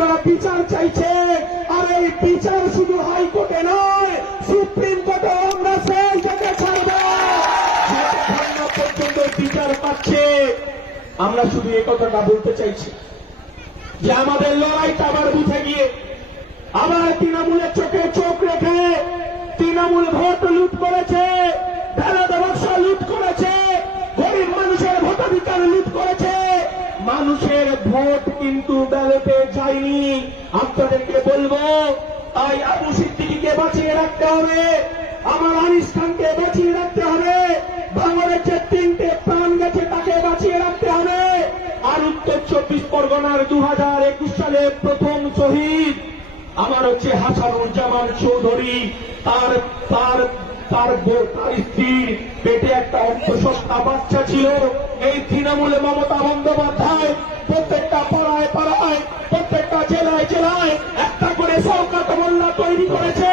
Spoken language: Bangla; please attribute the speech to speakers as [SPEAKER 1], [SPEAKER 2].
[SPEAKER 1] আপনারা বিচার চাইছে আর এই বিচার শুধু হাইকোর্টে নয়, সুপ্রিম কোর্টে আমরা সেই জায়গায় ছাড়ব। পর্যন্ত বিচার পাচ্ছে, আমরা শুধু এ কথাটা বলতে চাইছি যে আমাদের লড়াইটা আবার বুঝে গিয়ে, আবার তৃণমূলের চোখে চোখ রেখে তৃণমূল ভোট লুট করেছে ভেলাদা ব্যবসা লুট করেছে গরিব মানুষের ভোটাধিকার লুট করেছে মানুষের ভোট কিন্তু ব্যালটে যায়নি। আপনাদেরকে বলব, তাই আবু সিদ্দিকিকে বাঁচিয়ে রাখতে হবে, আমার আনিস খানকে বাঁচিয়ে রাখতে হবে ভাঙরের যে তিনটে প্রাণ গেছে তাকে বাঁচিয়ে রাখতে হবে। আর উত্তর চব্বিশ পরগনার দু হাজার একুশ সালে প্রথম শহীদ আমার হচ্ছে হাসানুজ্জামান চৌধুরী, তার তার তার তার স্ত্রীর পেটে একটা অন্তঃসত্ত্বা বাচ্চা ছিল। এই তৃণমূলে মমতা বন্দ্যোপাধ্যায় প্রত্যেকটা পাড়ায় পাড়ায়, প্রত্যেকটা জেলায় জেলায় একটা করে সরকার মোল্লা তৈরি করেছে।